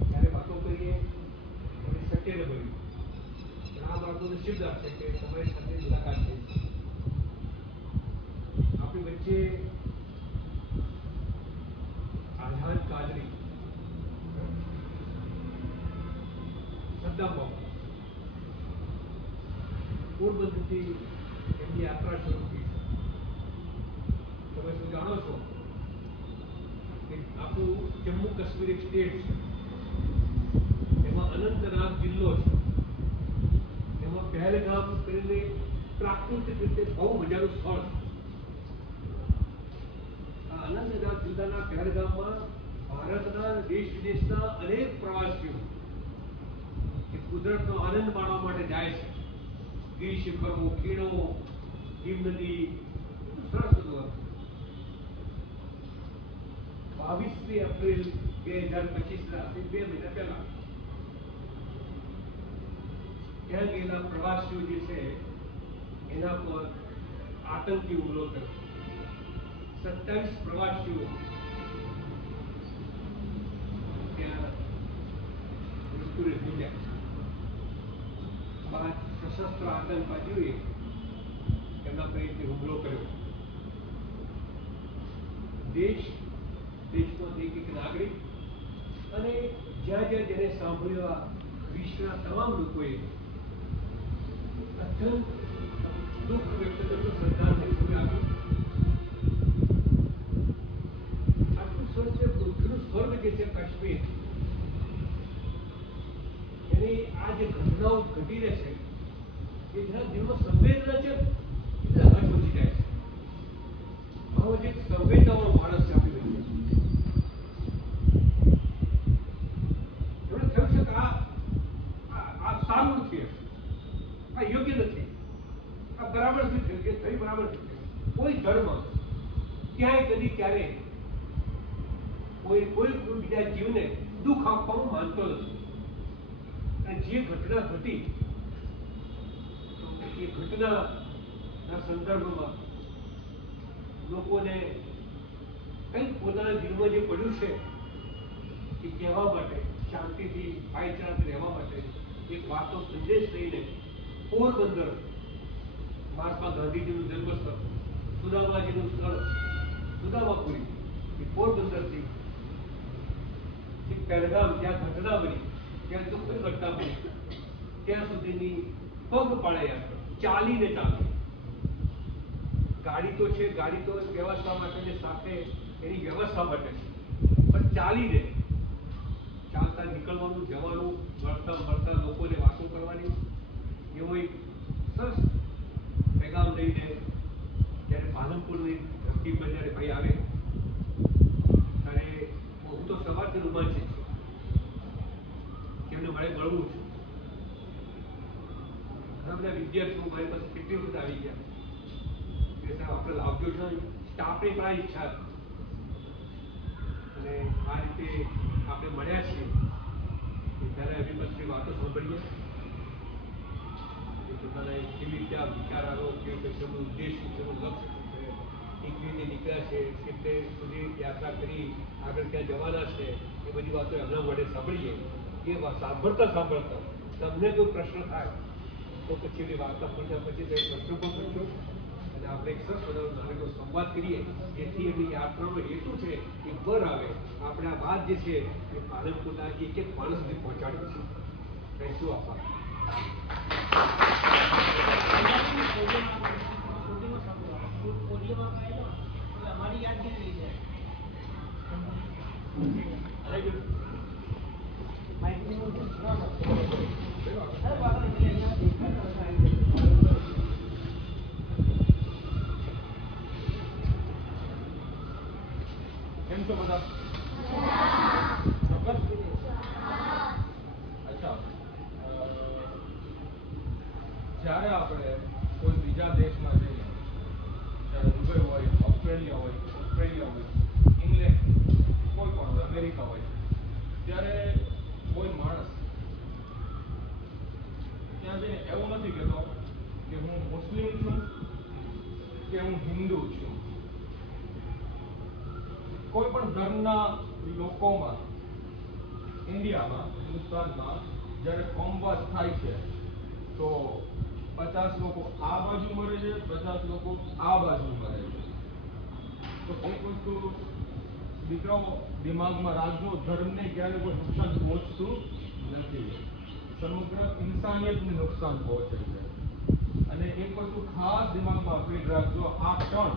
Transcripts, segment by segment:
જ્યારે વાતો કરીએ ત્યારે શક્ય ન બન્યું. પણ આ બાબતો નસીબદાર છે કે તમારી સાથે મુલાકાત થઈ છે. આપણી વચ્ચે આઝાદ કાદરી, સદ્દામ બાપુ પોરબંદરથી એમની યાત્રા શરૂ થઈ છે. તમે શું જાણો છો કે આપણું જમ્મુ કાશ્મીર એક સ્ટેટ છે, એમાં અનંતનાગ જિલ્લો છે, એમાં પહેલગામ કરીને પ્રાકૃતિક રીતે બહુ મજાનું સ્થળ છે. આ અનંતનાગ જિલ્લાના પહેલગામમાં ભારતના દેશ વિદેશના અનેક પ્રવાસીઓ એ કુદરતનો આનંદ માણવા માટે જાય છે. ગીર શિખરો, ખીણો, હિમ નદી, સરસ બધું. 22 એપ્રિલ 2025 2 મહિના પહેલા ત્યાં ગયેલા પ્રવાસીઓ જે છે એના પર આતંકી હુમલો થયો. 27 પ્રવાસીઓ ત્યાં મૃત્યુને ભેટ્યા. બાદ સશસ્ત્ર આતંકવાદીઓએ એમના પર હુમલો કર્યો. દેશમાં એક નાગરિક અને જ્યાં જ્યાં જેને સાંભળ્યા વિશ્વના તમામ લોકોએ અત્યંત દુઃખ વ્યક્ત કર્યું, શ્રદ્ધાંજલિ આપી. આટલું સરસ છે પૃથ્વીનું સ્વર્ગ જે છે કાશ્મીર, એની આ જે ઘટનાઓ ઘટી રહે છે એ જેના દિલમાં સંવેદના છે એટલે હજ પહોંચી જાય છે. આવો જે સંવેદનાવાળો માણસ છે આપણી વચ્ચે. એમણે થયું છે કે આ સારું નથી, આ યોગ્ય નથી, આ બરાબર નથી થયું, જે થયું બરાબર નથી થયું. કોઈ ધર્મ ક્યાંય કદી ક્યારે કોઈ બીજા જીવને દુઃખ આપવાનું માનતો નથી. અને જે ઘટના ઘટી એ ઘટનાના સંદર્ભમાં લોકોને કંઈક પોતાના દિલમાં જે પડ્યું છે એ કહેવા માટે, શાંતિથી ભાઈચારાથી રહેવા માટે એક વાતનો સંદેશ લઈને પોરબંદર, મહાત્મા ગાંધીજીનું જન્મસ્થળ, સુદામાજીનું સ્થળ સુદામાપુરી, એ પોરબંદરથી પહેલગામ જ્યાં ઘટના બની, ત્યાં દુઃખદ ઘટના બની, ત્યાં સુધીની પગપાળા યાત્રા, ચાલીને ચાલતી. ગાડી તો છે, ગાડી તો વ્યવસ્થા માટે સાથે એની વ્યવસ્થા માટે છે, પણ ચાલીને ચાલતા નીકળવાનું, જવાનું, મળતા લોકોને વાતો કરવાની, એવો એક સરસ પેગામ લઈને જ્યારે પાલનપુરની ધરતી પર જ્યારે ભાઈ આવે ત્યારે હું તો સવારથી રોમાંચિત છું કે એમને મારે મળવું છે. ઘણા બધા વિદ્યાર્થીઓ મારી પાસે કેટલી વખત આવી ગયા કે સાહેબ આપણે લાવજો છો, સ્ટાફની પણ આ ઈચ્છા હતી. અને આ રીતે આપણે મળ્યા છીએ ત્યારે અભિમતની વાતો સાંભળીએ, પોતાના કેવી રીતે આ વિચાર આવ્યો, કેવું એમનો ઉદ્દેશ શું છે, લક્ષ્ય શું છે, એક રીતે નીકળ્યા છે, કેટલે સુધી યાત્રા કરી, આગળ ક્યાં જવાના છે, એ બધી વાતો એમના માટે સાંભળીએ. એ સાંભળતા તમને કોઈ પ્રશ્ન થાય તો પછી એની વાર્તા પડ્યા પછી તે પ્રશ્નો પણ પૂછો અને આપણે એક સરસ મજાનો નાનકડો સંવાદ કરીએ, જેથી એમની યાત્રાનો હેતુ છે એ બર આવે. આપણે આ વાત જે છે એ પાલનપુરના એક માણસ સુધી પહોંચાડીએ છીએ. થેન્ક યુ આપા. हमारी याद भी नहीं है। કેમ છો બધા? અચ્છા, જ્યારે આપણે કોઈ બીજા દેશમાં જઈએ, જ્યારે દુબઈ હોય, ઓસ્ટ્રેલિયા હોય, ઇંગ્લેન્ડ, કોઈ પણ હોય, અમેરિકા હોય, ત્યારે કોઈ માણસ ત્યાં જઈને એવું નથી કહેતો કે હું મુસ્લિમ છું કે હું હિન્દુ છું. કોઈ પણ ધર્મના લોકોમાં ઇન્ડિયામાં હિન્દુસ્તાનમાં જ્યારે કોમવાસ થાય છે તો 50 લોકો આ બાજુ મરે છે, 50 લોકો આ બાજુ મરે છે. તો એક વસ્તુ દીકરાઓ દિમાગમાં રાખજો, ધર્મને ક્યારે કોઈ નુકસાન પહોંચતું નથી, સમગ્ર ઇન્સાનિયતને નુકસાન પહોંચે છે. અને એક વસ્તુ ખાસ દિમાગમાં ફિટ રાખજો, આ ક્ષણ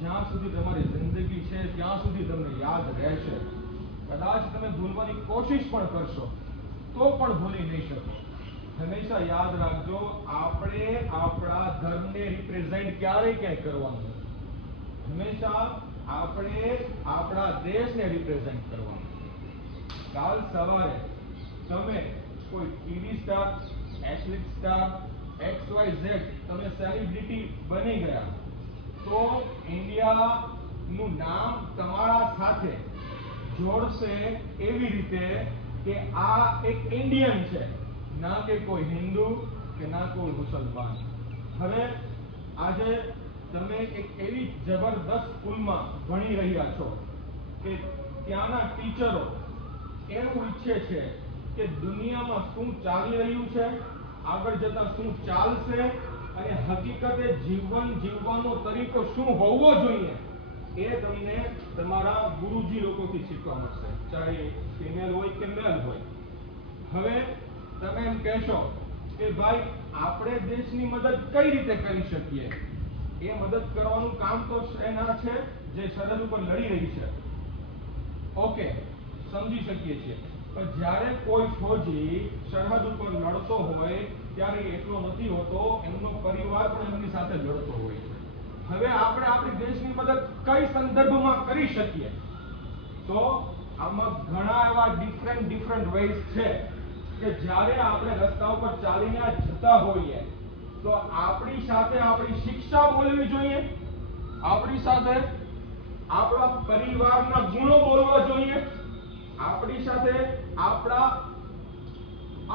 જ્યાં સુધી તમારી જિંદગી છે ત્યાં સુધી તમને યાદ રહેશે. કદાચ તમે ભૂલવાની કોશિશ પણ કરશો તો પણ ભૂલી નહીં શકો. હંમેશા યાદ રાખજો, આપણે આપણા ધર્મને રિપ્રેઝેન્ટ ક્યારેય ક્યાંય કરવાનું નથી. હંમેશા આપણે આપણા દેશને રિપ્રેઝેન્ટ કરવાનું. કાલ સવારે તમે કોઈ TV star, athlete star, XYZ તમે સેલિબ્રિટી બની ગયા તો ઇન્ડિયાનું નામ તમારા સાથે જોડશે એવી રીતે કે આ એક ઇન્ડિયન છે, ના કે કોઈ હિન્દુ કે ના કોઈ મુસલમાન. હવે આજે તમે એક એવી જબરદસ્ત સ્કૂલમાં ભણી રહ્યા છો કે ત્યાંના ટીચરો એવું ઈચ્છે છે કે દુનિયામાં શું ચાલી રહ્યું છે, આગળ જતા શું ચાલશે અને હકીકતે જીવન જીવવાનો તરીકો શું હોવો જોઈએ એ તમને તમારા ગુરુજી લોકોથી શીખવા મળશે, ચાહે ફિમેલ હોય કે મેલ હોય. હવે તમે એમ કહેશો કે ભાઈ આપણે દેશની મદદ કઈ રીતે કરી શકીએ? એ મદદ કરવાનું કામ તો સેના છે જે સરહદ ઉપર લડી રહી છે. ઓકે, સમજી શકીએ છીએ, પણ જ્યારે કોઈ ફૌજી સરહદ ઉપર લડતો હોય ત્યારે એકલો નથી હોતો, એમનો પરિવાર પણ એમની સાથે લડતો હોય છે. હવે આપણે આપણી દેશની મદદ કઈ સંદર્ભમાં કરી શકીએ? તો આમાં ઘણા એવા ડિફરન્ટ વેઝ છે કે જ્યારે આપણે રસ્તા ઉપર ચાલીને જતા હોઈએ તો આપણી સાથે આપણી શિક્ષા બોલવી જોઈએ, આપણી સાથે આપણા પરિવારના ગુણો બોલવા જોઈએ, આપણી સાથે આપણા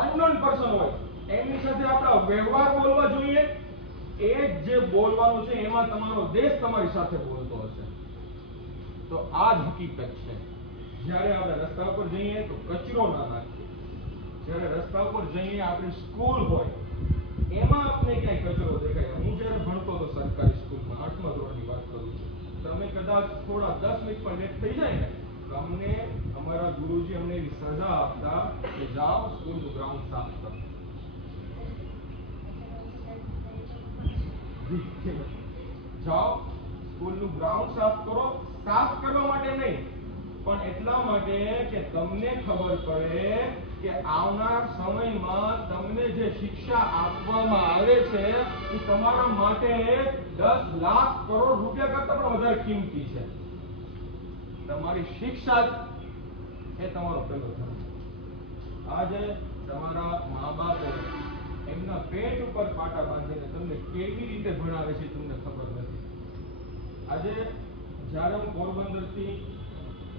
અનનોન પર્સન હોય એમની સાથે આપણા વ્યવહાર બોલવા જોઈએ. એ જે બોલવાનું છે એમાં તમારો દેશ તમારી સાથે બોલતો હશે. તો આ જ હકીકત છે. જ્યારે આપણે રસ્તા ઉપર જઈએ તો કચરો ના નાખીએ. જ્યારે રસ્તા ઉપર જઈએ, આપણી સ્કૂલ હોય એમાં આપણે ક્યાંય કચરો દેખાય. હું જ્યારે ભણતો હતો સરકારી સ્કૂલમાં 8મા ધોરણની વાત કરું છું, તમે કદાચ થોડા 10 મિનિટ પણ લેટ થઈ જાય ને તો અમને અમારા ગુરુજી અમને એવી સજા આપતા કે જાઓ સ્કૂલનું ગ્રાઉન્ડ સાફ કરો. જાઓ સ્કૂલનું ગ્રાઉન્ડ સાફ કરો. સાફ કરવા માટે નહીં, પણ એટલા માટે કે તમને ખબર પડે કે આવનાર સમયમાં તમને જે શિક્ષા આપવામાં આવે છે એ તમારા માટે 10 લાખ કરોડ રૂપિયા કરતા પણ વધારે કિંમતી છે. તમારી શિક્ષા એ તમારો પહેલો ધર્મ. આજે તમારા મા બાપે એમના પેટ ઉપર પાટા બાંધીને તમને કેવી રીતે ભણાવે છે તમને ખબર નથી. આજે જ્યારે હું પોરબંદરથી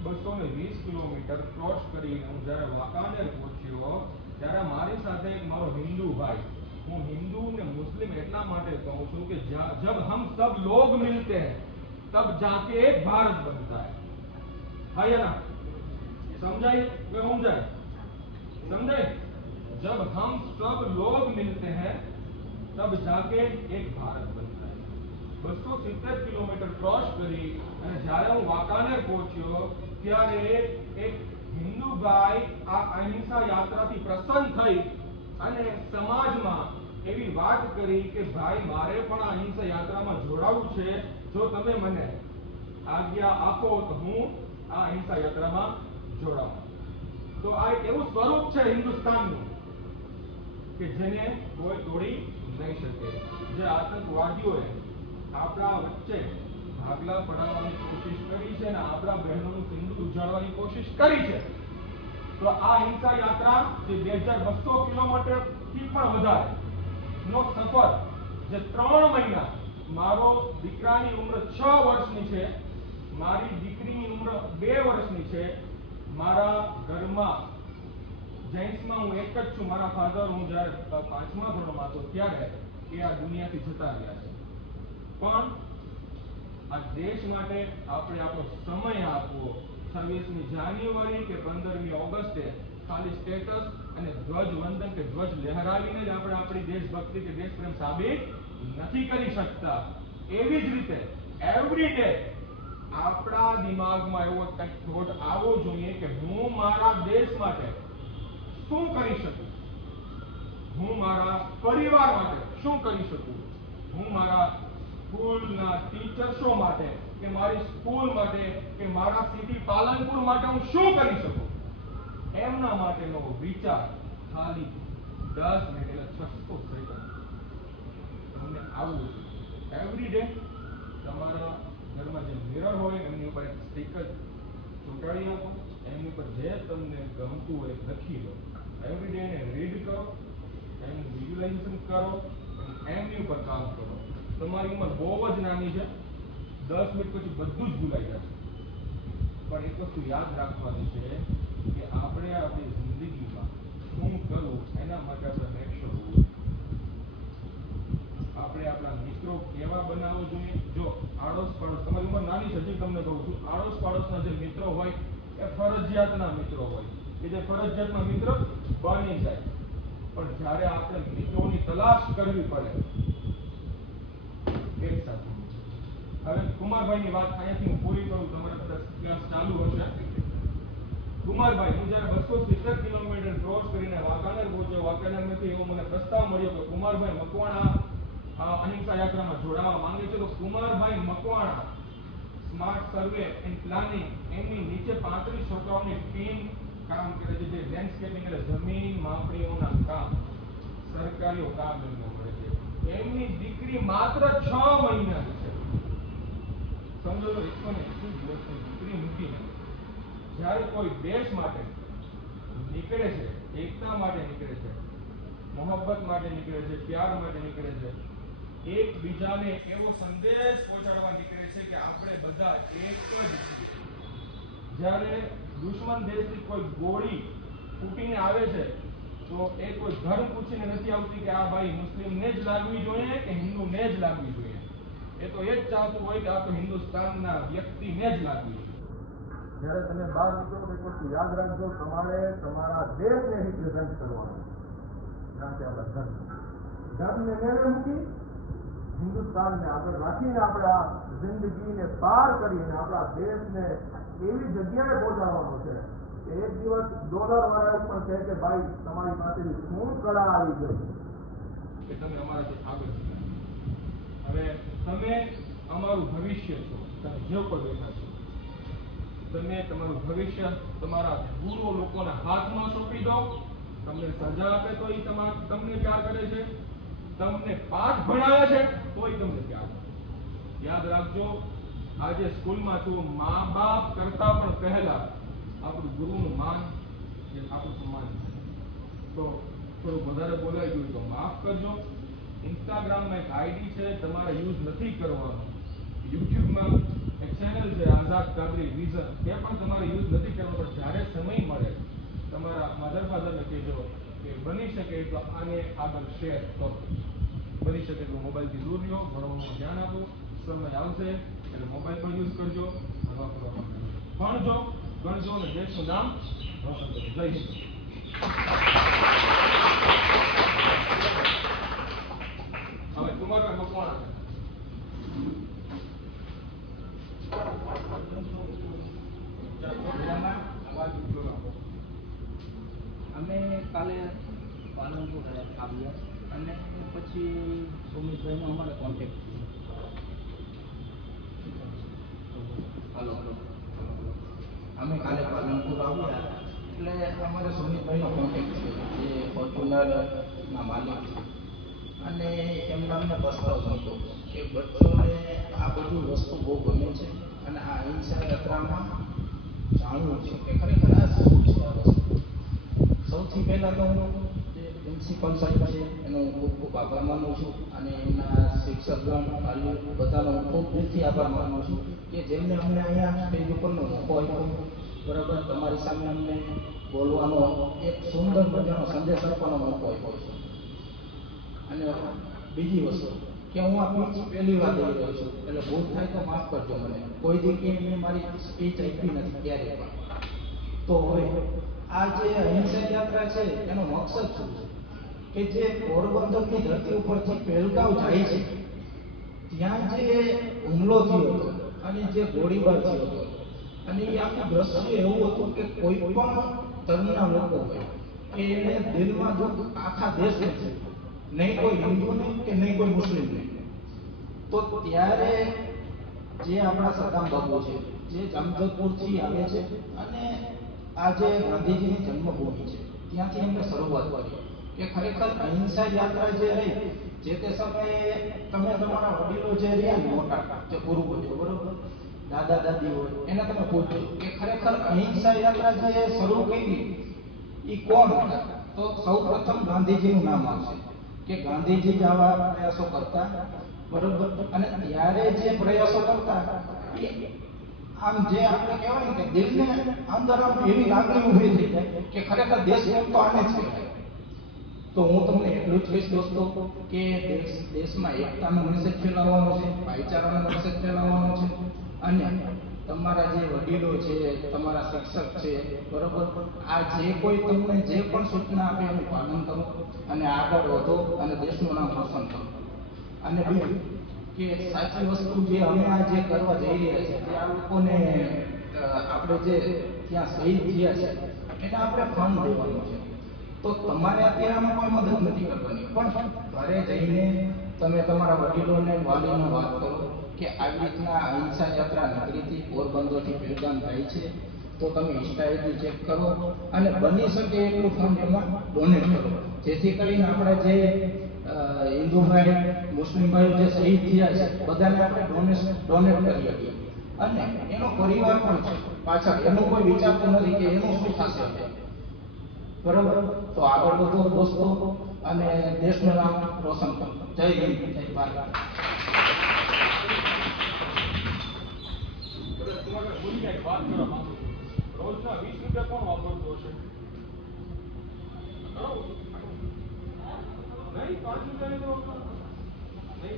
220 કિલોમીટર ક્રોસ કરીને હું જ્યારે વાંકાનેર પહોંચ્યો ત્યારે મારી સાથે એક મારો હિન્દુ ભાઈ, હું હિન્દુ ને મુસ્લિમ એટલા માટે કહું છું કે જબ હમ સબ લોગ મિલતે हैं तब जाके एक भारत बनता है. हाँ या ना? समझाइए, समझाए, समझे? जब हम सब लोग मिलते हैं तब जाके एक भारत बनता है. 270 કિલોમીટર ક્રોસ કરી અને જ્યારે હું વાંકાનેર પહોંચ્યો ત્યારે એક હિન્દુ ભાઈ આ અહિંસા યાત્રાથી પ્રસન્ન થઈ અને સમાજમાં એવી વાત કરી કે ભાઈ મારે પણ આ અહિંસા યાત્રામાં જોડાવું છે, જો તમે મને આજ્ઞા આપો તો હું આ અહિંસા યાત્રામાં જોડાઉં. તો આ એક એવું સ્વરૂપ છે હિન્દુસ્તાનનું કે જેને કોઈ તોડી નહીં શકે. જે આતંકવાદીઓએ આપણા વચ્ચે ભાગલા પડાવવાની કોશિશ કરી છે અને આપણા બહેનોનું સિંદૂર ઉજાડવાની કોશિશ કરી છે, તો આ અહિંસા યાત્રા જે 2200 કિલોમીટરથી પણ વધારે નો સફર, જે 3 મહિના, મારો દીકરાની ઉંમર 6 વર્ષની છે, મારી દીકરીની ઉંમર 2 વર્ષની છે, મારા ઘરમાં જેન્ટ્સમાં હું એક જ છું, મારા ફાધર, હું જ્યારે 5મા ધોરણમાં હતો ત્યારે એ આ દુનિયાથી જતા રહ્યા છે. પણ આ દેશ માટે આપણે આપણો સમય આપવો, 26મી જાન્યુઆરી કે 15મી ઓગસ્ટે ખાલી સ્ટેટસ અને ધ્વજ વંદન કે ધ્વજ લહેરાવીને જ આપણે આપણી દેશભક્તિ કે દેશપ્રેમ સાબિત નથી કરી શકતા. એવી જ રીતે એવરી ડે આપણા દિમાગમાં એવો કંઈક થોટ આવવો જોઈએ કે હું મારા દેશ માટે શું કરી શકું, હું મારા પરિવાર માટે શું કરી શકું, હું મારા સ્કૂલના ટીચર્સો માટે કે મારી સ્કૂલ માટે કે મારા સિટી પાલનપુર માટે હું શું કરી શકું, એમના માટેનો વિચાર ખાલી 10 મિનિટ એટલે 600 સેકન્ડ તમને આવવું જોઈએ. એવરી ડે તમારા ઘરમાં જે મિરર હોય એમની ઉપર એક સ્ટીકર ચોંટાડી આપો, એમની ઉપર જે તમને ગમતું હોય લખી લો. એવરી ડે એને રીડ કરો, એનું વિઝ્યુલાઇઝેશન કરો, એમની ઉપર કામ કરો. તમારી ઉંમર બહુ જ નાની છે, 10 મિનિટ પછી બધું જ ભૂલાઈ જશે. પણ એક વસ્તુ યાદ રાખવાની છે કે આપણે આપણી જિંદગીમાં શું કરવું એના માટે આપણે મેક શ્યોર હોવું જોઈએ. આપણે આપણા મિત્રો કેવા બનાવવો જોઈએ. જો આડોશ પાડોશ, તમારી ઉંમર નાની છે હજી તમને કહું છું, આડોશ પાડોશના જે મિત્રો હોય એ ફરજિયાતના મિત્રો હોય કે જે ફરજિયાતના મિત્ર બની જાય. પણ જ્યારે આપણે મિત્રોની તલાશ કરવી પડે એક સાથે. હવે કુમારભાઈની વાત અહીંયાથી હું પૂરી કરું, તમારે કદાચ ક્લાસ ચાલુ હશે. કુમારભાઈ, હું જ્યારે 270 કિલોમીટર ક્રોસ કરીને વાંકાનેર પહોંચ્યો, વાંકાનેરમાંથી એવો મને પ્રસ્તાવ મળ્યો કે કુમારભાઈ મકવાણા અહિંસા યાત્રામાં જોડાવા માંગે છે. તો કુમારભાઈ Makwana smart survey and planning એમની નીચે 35 છોકરાઓની ટીમ કામ કરે છે, જે લેન્ડસ્કેપિંગ એટલે જમીન માપણીઓના કામ, સરકારીઓ કામ એમને મળે છે. એમની દીકરી માત્ર 6 મહિનાની છે. સમજો તો 180 દિવસની દીકરી મૂકીને જ્યારે કોઈ દેશ માટે નીકળે છે, એકતા માટે નીકળે છે, મોહબ્બત માટે નીકળે છે, પ્યાર માટે નીકળે છે, એકબીજાને એવો સંદેશ પહોંચાડવા નીકળે છે કે આપણે બધા એક જ છીએ. જ્યારે દુશ્મન દેશની કોઈ ગોળી ફૂટીને આવે છે તો એ કોઈ ધર્મ પૂછીને નથી આવતી કે આ ભાઈ મુસ્લિમને જ લાગવી જોઈએ કે હિન્દુને જ લાગવી જોઈએ. એ તો એ જ ચાહતું હોય કે આ તો હિન્દુસ્તાનના વ્યક્તિને જ લાગવી જોઈએ. જ્યારે તમે બહાર નીકળો તો એક વસ્તુ યાદ રાખજો, તમારે તમારા દેશને રિપ્રેઝન્ટ કરવાનો, ના કે આપણા ધર્મને નેવે મૂકી હિન્દુસ્તાનને આગળ રાખીને આપણે આ જિંદગીને પાર કરીને આપણા દેશને એવી જગ્યાએ પહોંચાડવાનો છે કે એક દિવસ ડોલરવાળા પણ કહે કે ભાઈ તમારી પાસેથી શું કળા આવી ગઈ કે તમે અમારાથી આગળ નીકળ્યા. હવે તમે અમારું ભવિષ્ય છો, તમે જે કોઈ બેઠા છો, તમે તમારું ભવિષ્ય તમારા ગુરુ લોકોના હાથમાં સોંપી દો. તમને સજા આપે તો એ તમને પ્યાર કરે છે, તમને પાઠ ભણાવે છે તોય તમને પ્યાર કરે. યાદ રાખજો, આજે સ્કૂલમાં છું, મા બાપ કરતા પણ પહેલા આપણું ગુરુનું માન એ આપણું સન્માન છે. તો થોડું વધારે બોલાઈ ગયું તો માફ કરજો. ઇન્સ્ટાગ્રામમાં એક આઈડી છે, તમારે યુઝ નથી કરવાનો. યુટ્યુબમાં એક ચેનલ છે આઝાદ કાદરી વિઝન, એ પણ તમારે યુઝ નથી કરવાનો. પણ જ્યારે સમય મળે તમારા મધર ફાધરને કહેજો કે બની શકે તો આને આગળ શેર કરો. બની શકે તો મોબાઈલથી દૂર રહ્યો, ભણવાનું ધ્યાન આપો. સમય આવશે એટલે મોબાઈલ પણ યુઝ કરજો, ભણજો ગણજો અને દેશનું નામ રોશન કરજો. જય હિન્દ. હવે કુમારભાઈ મકવાણા અમે કાલે પાલનપુર આવ્યા અને પછી સુમિતભાઈનો અમારે કોન્ટેક્ટ થયો. અમે કાલે પાલનપુર આવ્યા એટલે અમારે સુમિતભાઈનો કોન્ટેક્ટ થયો, જે ફોર્ચ્યુનરના માલિક છે. અને એમના અમને પ્રસ્તાવ મળતો કે બચ્ચોને આ બધી વસ્તુ બહુ ગમે છે અને આ અહિંસા યાત્રામાં જાણવું છે કે ખરેખર આ શું છે આ વસ્તુ. સૌથી પહેલાં તો હું જે પ્રિન્સિપલ સાહેબ છે એનો ખૂબ ખૂબ આભાર માનું છું અને એમના શિક્ષકગણ વાલીઓ બધાનો હું ખૂબ દિલથી આભાર માનું છું કે જેમને અમને અહીંયા સ્ટેજ ઉપરનો મોકો આપ્યો. બરાબર, તમારી સામે અમને બોલવાનો એક સુંદર મજાનો સંદેશ આપવાનો મોકો આપ્યો છે. અને બીજી વસ્તુ કે હું આ સ્પીચ પહેલી વાર દઈ રહ્યો છું, એટલે ભૂલ થાય તો માફ કરજો મને. કોઈ જગ્યાએ મેં મારી સ્પીચ આપી નથી ક્યારે પણ. તો હવે આ જે અહિંસા યાત્રા છે એનો મકસદ શું છે કે જે પોરબંદરની ધરતી ઉપરથી પહેલગાંવ જાય છે ત્યાં જે હુમલો થયો હતો અને જે ગોળીબાર થયો હતો અને એ આખું દ્રશ્ય એવું હતું કે કોઈ પણ ધર્મના લોકો હોય કે એને દિલમાં દુઃખ આખા દેશને છે, નહીં કોઈ હિન્દુને કે નહીં કોઈ મુસ્લિમને. તો ત્યારે જે આપણા સદામ બાપુ છે જે જામજોધપુરથી આવે છે અને આ જે ગાંધીજીની જન્મભૂમિ છે ત્યાંથી એમને શરૂઆત કરી કે ખરેખર અહિંસા યાત્રા જે રહી જે તે સમયે તમે તમારા વડીલો જે રહ્યા ને મોટા જે પૂર્વજો બરોબર દાદા દાદી હોય એને તમે પૂછો કે ખરેખર અહિંસા યાત્રા જે શરૂ કરી એ કોણ હતા, તો સૌ પ્રથમ ગાંધીજીનું નામ આવશે કે ગાંધીજી જ આવા પ્રયાસો કરતા બરોબર. અને ત્યારે જે પ્રયાસો કરતા એ આમ જે આપણે કહેવાય ને કે દિલને અંદર આમ એવી લાગણી ઊભી થઈ જાય કે ખરેખર દેશપ્રેમ તો આને જ કહેવાય. તો હું તમને એટલું જ કહીશ દોસ્તો કે દેશમાં એકતાનો મેસેજ ફેલાવવાનો છે, ભાઈચારાનો મેસેજ ફેલાવવાનો છે અને તમારા જે વડીલો છે, તમારા શિક્ષક છે બરોબર, આ જે કોઈ તમને જે પણ સૂચના આપે એનું પાલન કરો અને આગળ વધો અને દેશનું નામ રોશન કરો. અને બીજું કે સાચી વસ્તુ જે અમે આ જે કરવા જઈ રહ્યા છીએ જે આ લોકોને આપણે જે ત્યાં શહીદ થયા છે એને આપણે ફંડ દેવાનું છે. તો તમારે અત્યારે આમાં કોઈ મદદ નથી કરવાની, પણ ઘરે જઈને તમે તમારા વડીલોને વાલીને વાત કરો કે આવી રીતના અહિંસા યાત્રા નીકળીથી પોરબંદરથી પહેલગામ થાય છે, તો તમે ઇન્સ્ટા આઈડી ચેક કરો અને બની શકે એટલું ફંડ એમાં ડોનેટ કરો, જેથી કરીને આપણે જે હિન્દુ ભાઈ મુસ્લિમ ભાઈઓ જે શહીદ થયા છે બધાને આપણે ડોનેટ કરી શકીએ. અને એનો પરિવાર પણ છે પાછળ, એનું કોઈ વિચારતું નથી કે એનું શું થશે બરોબર. તો આગળ વધો દોસ્તો અને દેશનું નામ રોશન કરો. જય હિન્દ, જય ભારત. તમારે બોલીને એક વાત કરવા માંગુ છું. રોજના 20 રૂપિયા કોણ વાપરતું હશે? નહીં, 5 રૂપિયાની તો વાપરતા નહીં.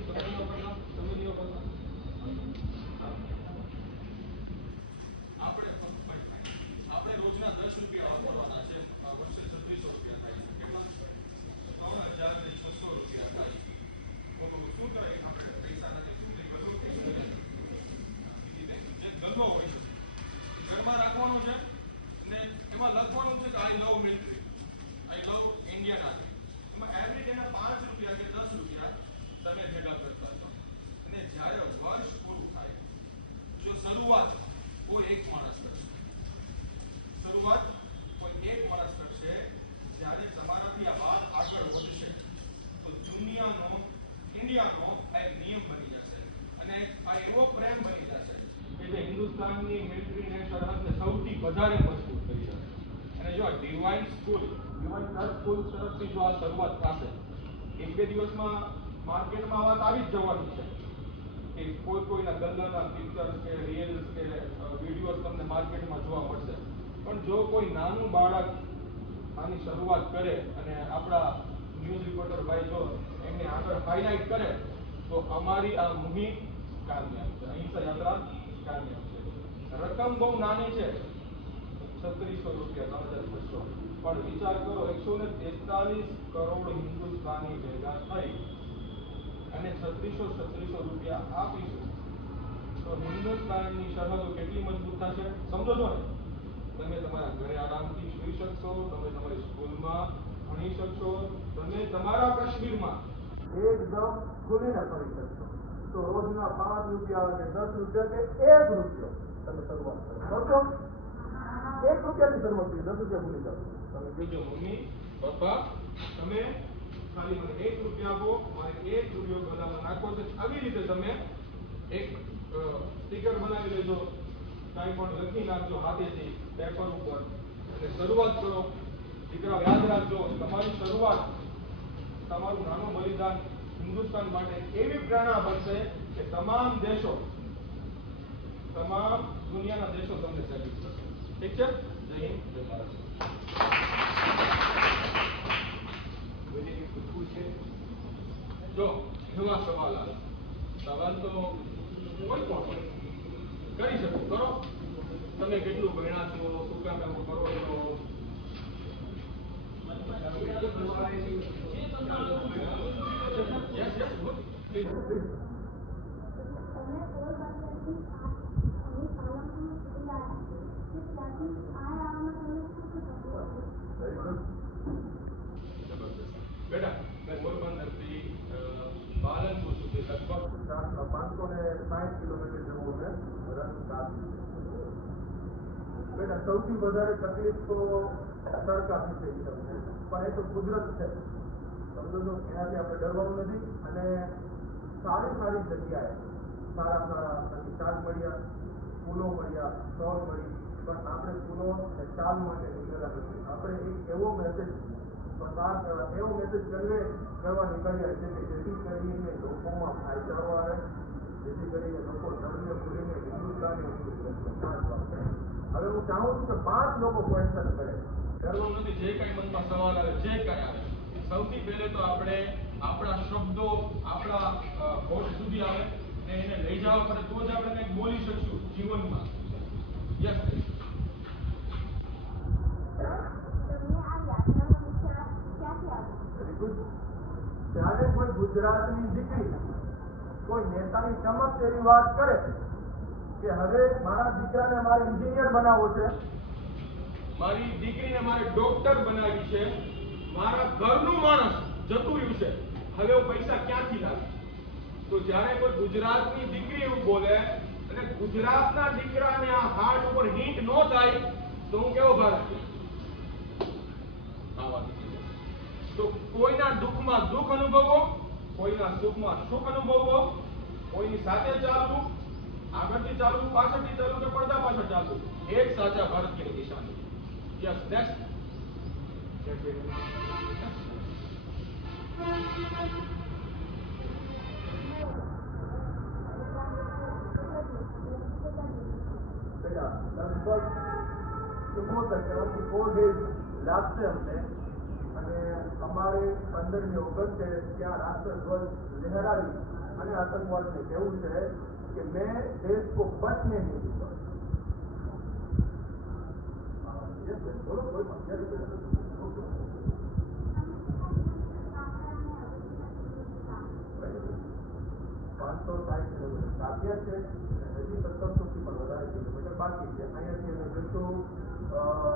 તમે નહીં વાપરતા. આપણે રોજના 10 રૂપિયા વાપરવાના છે. વર્ષે 3600 રૂપિયા થાય છે. કેટલા? 3600 રૂપિયા થાય. તો શું કરે આપણે પૈસા નથી શું થઈ ગયો જે ગલ્લો હોય છે ઘરમાં રાખવાનું છે અને એમાં લખવાનું છે કે આઈ લવ મિલિટરી, આઈ લવ ઇન્ડિયન આર્મી. એમાં એવરી ડેના 5 રૂપિયા કે 10 રૂપિયા તમે ભેગા કરતા છો અને જ્યારે વર્ષ પૂરું થાય જો શરૂઆત કોઈ એક માણસ કરશે, શરૂઆત કોઈ એક માણસ કરશે, જ્યારે તમારાથી આ વાત આગળ વધશે તો દુનિયાનો ઇન્ડિયાનો આ એક નિયમ બની જશે અને આ એવો પ્રેમ બની જશે કે જે હિન્દુસ્તાનની મિલિટરીને સરહદને સૌથી વધારે મજબૂત કરી શકે. અને જો ડિવાઇન સ્કૂલ તરફથી જો આ શરૂઆત થશે, 1-2 દિવસમાં માર્કેટમાં વાત આવી જ જવાની છે કે કોઈના ગલ્લાના પિક્ચર્સ કે રીલ્સ કે વિડીયોઝ તમને માર્કેટમાં જોવા મળશે. પણ જો કોઈ નાનું બાળક આની શરૂઆત કરે અને આપણા ન્યૂઝ રિપોર્ટર ભાઈ જો એમને આગળ હાઇલાઇટ કરે તો અમારી આ મુહિમ કામયાબ છે, અહિંસા યાત્રા કામયાબ છે. રકમ બહુ નાની છે, 3600 રૂપિયા, 3600, પણ વિચાર કરો 143 કરોડ હિન્દુસ્તાની ભેગા થઈ અને 3600 રૂપિયા આપીશું તો હિન્દુસ્તાનની સરહદો કેટલી મજબૂત થશે સમજો છો ને? તમે તમારા ઘરે આરામથી સુઈ શકશો, તમે તમારી સ્કૂલમાં ભણી શકશો, તમે તમારા કાશ્મીરમાં એકદમ ખુલીને ફરી શકશો. તો રોજના 5 રૂપિયા કે 10 રૂપિયા કે 1 રૂપિયો તમે શરૂઆત કરો. 1 રૂપિયાની શરૂઆત કરી, 10 રૂપિયા ભૂલી જાઓ. તમે કહેજો મમ્મી પપ્પા તમે ખાલી મને 1 રૂપિયા આપો, મારે 1 રૂપિયો ગલામાં નાખવો છે. આવી રીતે તમે એક સ્ટીકર બનાવી લેજો, કાંઈ પણ લખી નાખજો હાથેથી પેપર ઉપર અને શરૂઆત કરો. દીકરા યાદ રાખજો, તમારી શરૂઆત, તમારું નાનું બલિદાન હિન્દુસ્તાન માટે એવી પ્રેરણા બનશે કે તમામ દેશો, તમામ દુનિયાના દેશો તમને સેલ્યુટ કરશે. ઠીક છે? જય હિન્દ, જય ભારત. બધી પૂછવું છે જો એવા સવાલ આવે. સવાલ તો કોઈ પણ હોય, કરી શકો, કરો. તમે કેટલું ભણ્યા છો, શું કામ એવું કરો છો? Yes, yes, good. Please, please. Very good. બેટા, મેં પોરબંદરથી પાલનપુર સુધી લગભગ 560 કિલોમીટર જેવું મેં રન કાપ્યું. બેટા, સૌથી વધારે તકલીફ તો તડકાથી થઈ તમને, પણ એ તો કુદરત છે, સમજો છો. એનાથી આપણે ડરવાનું નથી. અને સારી જગ્યાએ સારા પછી શાક મળ્યા, ફૂલો મળ્યા, સ્ટોલ મળી, પણ આપણે ફૂલો અને ચાલ માટે નીકળેલા નથી. આપણે એક એવો મેસેજ કન્વે કરવા નીકળ્યા છે કે જેથી કરીને લોકોમાં ભાઈચારો આવે, જેથી કરીને લોકો ધર્મને ભૂલીને હિન્દુસ્તાની હવે હું ચાહું છું કે 5 લોકો ક્વેશ્ચન કરે. ડરવું નથી. જે કાંઈ મનમાં સવાલ આવે, જે કાંઈ આવે, સૌથી પહેલે તો આપણે આપણા શબ્દો આપણા હોઠ સુધી આવે ને એને લઈ જવા પડે, તો જ આપણે કંઈક બોલી શકશું જીવનમાં. યસ. Very good. જ્યારે કોઈ ગુજરાતની દીકરી કોઈ નેતાની સમક્ષ એવી વાત કરે કે હવે મારા દીકરાને મારે એન્જિનિયર બનાવવો છે, મારી દીકરીને મારે ડોક્ટર બનાવી છે, મારા ઘરનું માણસ જતું રહ્યું છે, હવે હું પૈસા ક્યાંથી લાવું? તો જ્યારે કોઈ ગુજરાતની દીકરી એવું બોલે અને ગુજરાતના દીકરાને આ હાર્ટ ઉપર હિટ ન થાય તો હું કેવો ભારતીય? તો કોઈના દુઃખમાં દુઃખ અનુભવો, કોઈના સુખમાં સુખ અનુભવો, કોઈની સાથે ચાલવું, આગળથી ચાલવું, પાછળથી ચાલવું કે પડદા પાછળ ચાલવું, એ જ સાચા ભારતીયની નિશાની. Yes, next. લગભગ 74 days લાગશે અમને. અને અમારે 15મી ઓગસ્ટે ત્યાં રાષ્ટ્રધ્વજ લહેરાવી અને આતંકવાદને કહેવું છે કે મેં દેશ કો બચને નહીં દીધો. બોલો, કોઈ પણ. 560 કિલોમીટર કાપ્યા છે, હજી 1700 થી પણ વધારે કિલોમીટર બાકી છે. અહીંયાથી અમે જઈશું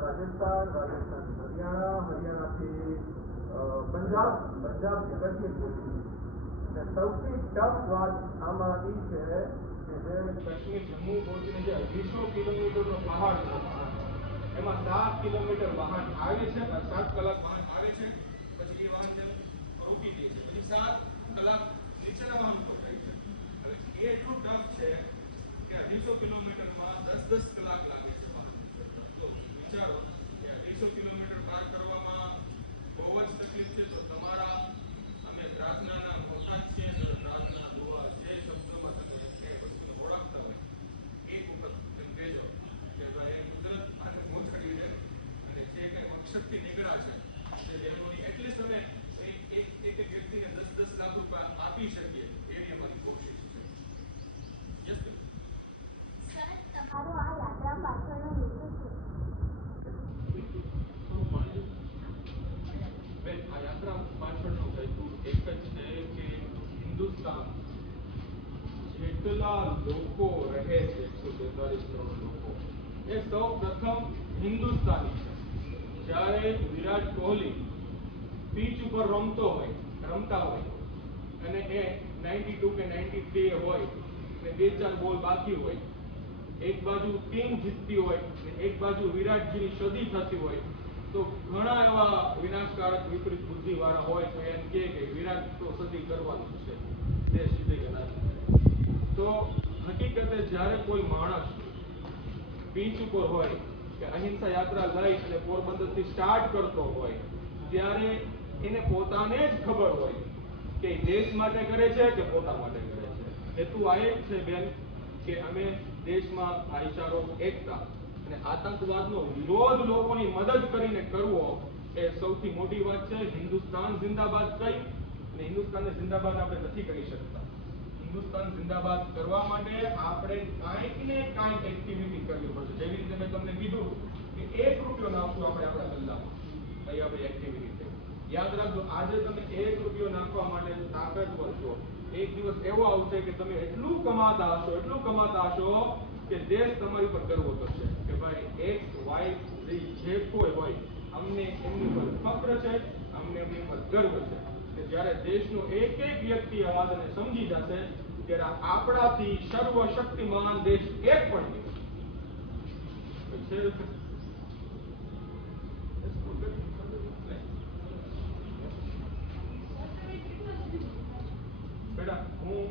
રાજસ્થાનથી હરિયાણાથી પંજાબથી કાશ્મીર સુધી. અને સૌથી ટફ વાત આમાં એ છે કે જે કાશ્મીર જમ્મુ પહોંચીને જે 200 કિલોમીટરનો પહાડ છે, એમાં 7 કિલોમીટર વાહન આવે છે, 7 કલાક વાહન આવે છે, પછી એ વાહન રોકી દે છે, પછી 7 કલાક નીચેના વાહન પર થાય છે. હવે એ એટલું ટફ છે કે 200 કિલોમીટરમાં 10 કલાક લાગે છે. તો વિચારો કે 200 કિલોમીટર પાર કરવામાં બહુ જ તકલીફ છે. તો તમારા અમે પ્રાર્થનાના મોટા છીએ, પ્રાર્થના દુઆ જે શબ્દોમાં તમે એ વસ્તુને ઓળખતા હોય એક વખત તમે કહેજો કે ભાઈ કુદરત આને પહોંચાડી દે, અને જે કંઈ મકસદથી નીકળ્યા છે તે બહેનોની એટલીસ્ટ અમે એક વ્યક્તિને 10 લાખ રૂપિયા આપી શકીએ એવી અમારી કોશિશ છે. યસ સર, તમારો આ યાત્રા પાછળનો હેતુ શું? આ યાત્રા પાછળનો હેતુ એક જ છે કે હિન્દુસ્તાન જેટલા લોકો રહે છે, 143 કરોડ લોકો, એ સૌ પ્રથમ હિન્દુસ્તાની છે. જ્યારે વિરાટ કોહલી પીચ ઉપર રમતા હોય અને એ 92 કે 93 હોય અને 2-4 બોલ બાકી હોય, એક બાજુ ટીમ જીતતી હોય અને એક બાજુ વિરાટજીની સદી થતી હોય, તો ઘણા એવા વિનાશકારક વિપરીત બુદ્ધિવાળા હોય તો એમ કે વિરાટ તો સદી કરવાનું છે, દેશ જીતે કે ના જીતે. તો હકીકતે જ્યારે કોઈ માણસ પીચ ઉપર હોય કે અહિંસા યાત્રા લઈ અને પોરબંદરથી સ્ટાર્ટ કરતો હોય, ત્યારે એને પોતાને જ ખબર હોય કે દેશ માટે કરે છે કે પોતા માટે કરે છે. હેતુ આ જ છે બેન કે અમે દેશમાં ભાઈચારો, એકતા અને આતંકવાદનો વિરોધ લોકોની મદદ કરીને કરવો એ સૌથી મોટી વાત છે. હિન્દુસ્તાન જિંદાબાદ કહી અને હિન્દુસ્તાનને જિંદાબાદ આપણે નથી કરી શકતા. હિન્દુસ્તાન જિંદાબાદ કરવા માટે આપણે કાંઈક ને કાંઈક એક્ટિવિટી કરવી પડશે. જેવી રીતે મેં તમને કીધું કે 1 રૂપિયો નાખશું આપણે આપણા ગલ્લામાં, અહીં આપણી એક્ટિવિટી છે. યાદ રાખજો, આજે તમે 1 રૂપિયો નાખવા માટે તાકાતવર છો. એક દિવસ એવો આવશે કે તમે એટલું કમાતા હશો કે દેશ તમારી પર ગર્વ કરશે કે ભાઈ એક્સ વાય જે કોઈ હોય, અમને એમની પર ફક્ર છે, અમને એમની પર ગર્વ છે. કે જ્યારે દેશનો એક વ્યક્તિ આ વાતને સમજી જશે ત્યારે આપણાથી સર્વશક્તિમાન દેશ એક પણ નહીં. બેટા, હું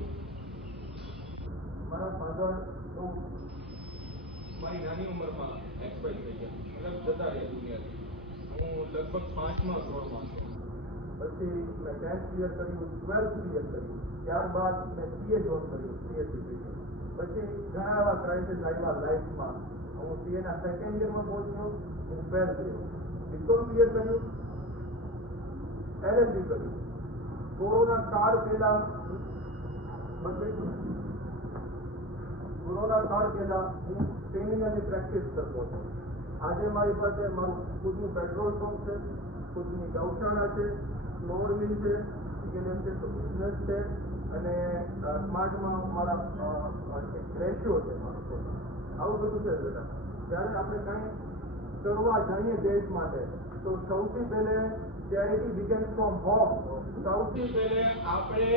મારા ફાધર તો મારી નાની ઉંમરમાં એક્સપાયર થઈ ગયા, મતલબ જતા રહ્યા દુનિયાથી. હું લગભગ 5મા ધોરણમાં હતો. પછી મેં 10th ક્લિયર કર્યું, 12th ક્લિયર કર્યું, ત્યારબાદ મેં CA જોબ કર્યું, CSC કર્યું. પછી ઘણા એવા ક્રાઇસિસ આવ્યા લાઈફમાં. હું CA ના 2nd યરમાં પહોંચ્યો, હું ફેલ થયો. BCom ક્લિયર કર્યું, LLB કર્યું. કોરોના કાળ પહેલા હું ક્રિમિનલની પ્રેક્ટિસ કરતો હતો. આજે મારી પાસે મારું ખુદનું પેટ્રોલ પંપ છે, ખુદની ગૌશાળા છે, ફ્લોર મિલ છે, બિઝનેસ છે અને સ્માર્ટમાં મારા રેશિયો છે મારો. આવું બધું છે બેટા. જ્યારે આપણે કંઈ કરવા જઈએ દેશ માટે તો સૌથી પહેલે ચેરિટી બિગિન્સ ફ્રોમ હોમ. સૌથી પહેલે આપણે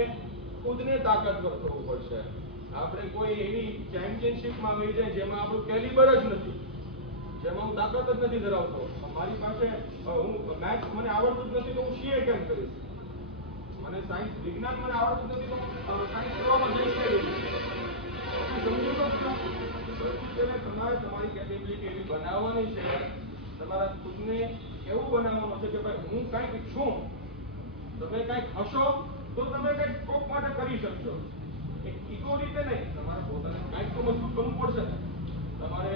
ખુદને તાકાતવર થવું પડશે. આપણે કોઈ એવી ચેમ્પિયનશિપમાં આવી જાય જેમાં આપણું કેલિબર જ નથી, જેમાં હું તાકાત જ નથી ધરાવતો. મારી પાસે હું મેથ્સ મને આવડતું જ નથી તો હું CA કેમ કરીશ? મને સાયન્સ વિજ્ઞાન મને આવડતું જ નથી તો સાયન્સ કરવામાં જઈશ નહીં. સમજો તો તમારે તમારી કેપેબિલિટી એવી બનાવવાની છે, તમારા ખુદને એવું બનાવવાનું છે કે ભાઈ હું કંઈક છું. તમે કંઈક હશો તો તમે કંઈક કોક માટે કરી શકશો. એક ઈગો રીતે નહીં, તમારે પોતાને કંઈક તો મજબૂત બનવું પડશે ને. તમારે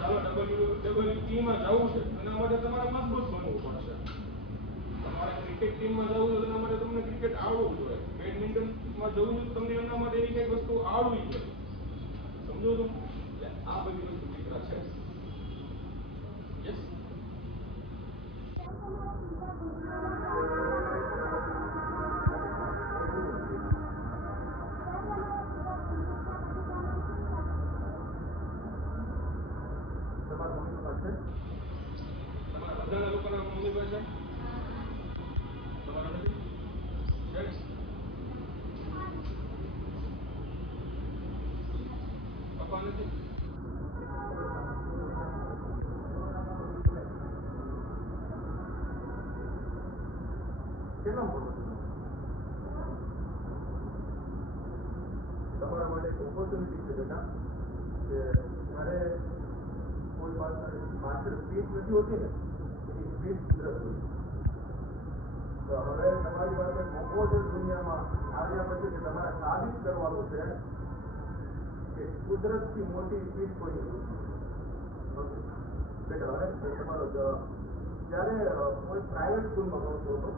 ચાલો WWT માં જવું છે, એના માટે તમારે મજબૂત બનવું પડશે. તમારે ક્રિકેટ ટીમમાં જવું છે, એના માટે તમને ક્રિકેટ આવડવું જોઈએ. બેડમિન્ટનમાં જવું છે, તમને એના માટે એની કંઈક વસ્તુ આવડવી જોઈએ. સમજો છો? આ બધી વસ્તુ દીકરા છે. યસ. તમારા બધાના લોકોના મમ્મી પપ્પા છે? તમારા નથી? છે? પપ્પા નથી? કેટલા મોટો તમારા માટે એક ઓપોર્ચ્યુનિટી છે બેટા કે જ્યારે કોઈ પાછળ સ્પીડ નથી હોતી ને, એની સ્પીડ કુદરત હોય. તો હવે તમારી પાસે મોકો છે દુનિયામાં આવ્યા પછી કે તમારે સાબિત કરવાનું છે કે કુદરતથી મોટી સ્પીડ કોઈ નથી. બેટા હવે તમારો જ્યારે કોઈ પ્રાઇવેટ સ્કૂલમાં ભણતો હતો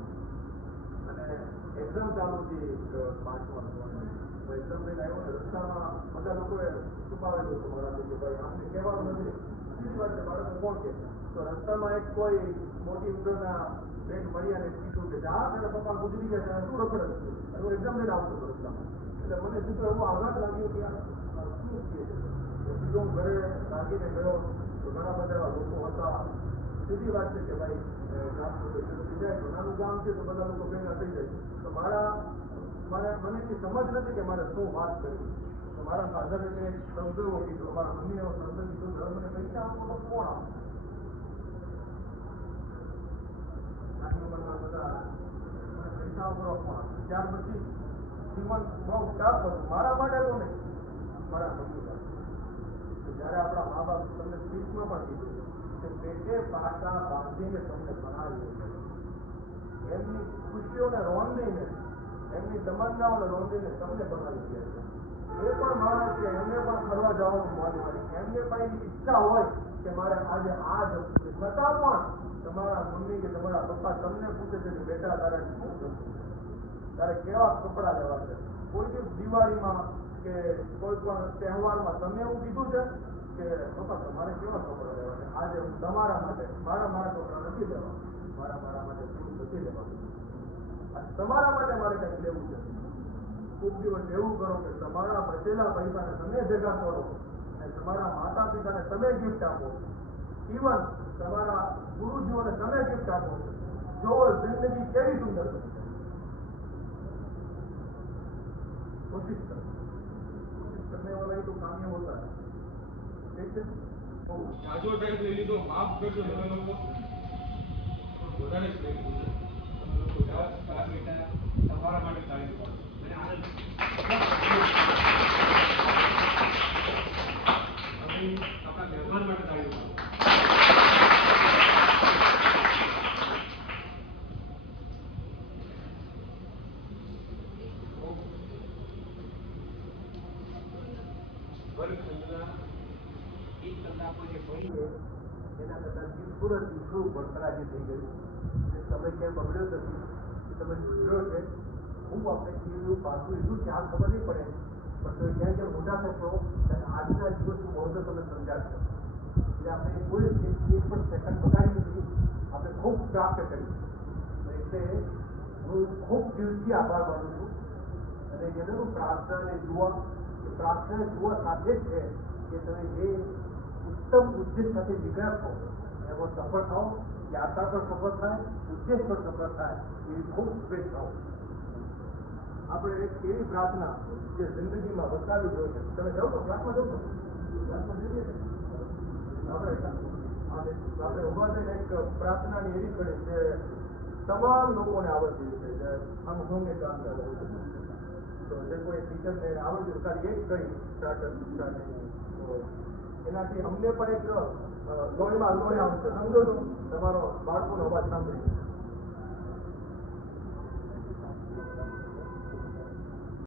અને એક્ઝામ ચાલુ હતી 5મા ધોરણની, એક્ઝામ લઈને આવ્યો ને રસ્તામાં બધા લોકોએ છુપાવેલું હતું મારાથી કે ભાઈ આમને કહેવાનું નથી. સીધી વાત છે, બાળકને કોણ કહે? તો રસ્તામાં એક કોઈ મોટી ઉંમરના બેન મળ્યા ને કીધું કે જા તારા પપ્પા ગુજરી ગયા ત્યાં શું રખડે છે? અને હું એક્ઝામ લઈને આવતો હતો રસ્તામાં. એટલે મને સીધો એવો આઘાત લાગ્યો કે આ શું કહે છે. સીધો હું ઘરે લાગીને ગયો તો ઘણા બધા એવા લોકો હતા. સીધી વાત છે કે ભાઈ ગામ જાય તો નાનું ગામ છે તો બધા લોકો ભેગા થઈ જાય. તો મને એની સમજ નથી કે મારે શું વાત કરવી. તો મારા ફાધરે મેં એક શબ્દ એવો કીધો, મારા મમ્મીએ એવો શબ્દ કીધો કે મને પૈસા આપો તો કોણ આપે? નાની ઉંમરના બધા મને પૈસા આપો કોણ આપે? ત્યાર પછી જીવન બહુ ટફ હતું મારા માટે તો નહીં, મારા મમ્મી માટે. જ્યારે આપણા મા બાપ તમને સ્પીચમાં પણ કીધું કે પેટે પાટા બાંધીને તમને બનાવ્યું છે, એમની ખુશીઓને રોંધીને, એમની તમન્નાઓને રોંધીને તમને બનાવી દે છે. એ પણ માણસ છે, એમને પણ ફરવા જવાનું મન હોય, એમને પણ એની ઈચ્છા હોય કે મારે આજે આ જવું છે. છતાં પણ તમારા મમ્મી કે તમારા પપ્પા તમને પૂછે છે કે બેટા તારે શું જવું છે? ત્યારે કેવા કપડાં લેવા છે. કોઈ દિવસ દિવાળીમાં કે કોઈ પણ તહેવારમાં તમે એવું કીધું છે કે પપ્પા તમારે કેવા કપડાં લેવા છે? આજે હું તમારા માટે મારા કપડાં નથી લેવા, મારા માટે શૂઝ નથી લેવા, તમારા માટે મારે કંઈક લેવું છે. ખૂબ દિવસ એવું કરો કે તમારા બચેલા પૈસાને તમે ભેગા કરો અને તમારા માતા પિતાને તમે ગિફ્ટ આપો, ઇવન તમારા ગુરુજીઓને તમે ગિફ્ટ આપો. જોવો જિંદગી કેવી સુંદર બની છે. कोशिश करने वाला ही तो कामयाब होता है. ठीक है. तो જાજો ટાઈમ લઈ લીધો, માફ કરજો તમે લોકો, વધારે જ લઈ લીધું. તમે લોકો જાઓ, સારા બેટા, તમારા માટે તાળી પાડો. મને આનંદ હવે આપણા મહેમાન માટે તાળી પાડો. વર્ગખંડના 1 કલાકો જે ભણીએ એના કરતાં દિવસપૂર્વક દીકરું ભણતરાજી થઈ ગયું. એ સમય ક્યાં બગડ્યો નથી, એ તમે જોયો છે. હું આપણે કીધું પાછું એટલું ત્યાં ખબર નહીં પડે, પણ તમે જ્યાં જ્યાં મોટા થશો ત્યારે આજના દિવસનું મહત્વ તમે સમજાશો. એટલે આપણે કોઈ એક પણ સેકન્ડ બગાડી નથી, આપણે ખૂબ પ્રાપ્ત કર્યું. એટલે હું ખૂબ દિલથી આભાર માનું છું. અને જેને હું પ્રાર્થના અને દુઆ સાથે જ છે કે તમે જે ઉત્તમ ઉદ્દેશ સાથે નીકળ્યા છો એમાં સફળ થાઓ, યાત્રા પણ સફળ થાય, ઉદ્દેશ પણ સફળ થાય, એવી ખૂબ શુભેચ્છાઓ. આપણે એક એવી પ્રાર્થના જે જિંદગીમાં બતાવી જોઈએ. તમે જાઓ તો ક્લાસમાં જાઓ, ક્લાસમાં જઈએ આપણે ઉભા થઈને એક પ્રાર્થનાની એવી કરી જે તમામ લોકોને આવડતી છે. જે આમ હોંગે કામ કરે તો જે કોઈ ટીચરને આવડતું ખાલી એક કરી સ્ટાર્ટિંગ તો એનાથી અમને પણ એક લોહીમાં લોહી આવશે. સમજો છો તમારો બાળકોનો અવાજ સાંભળી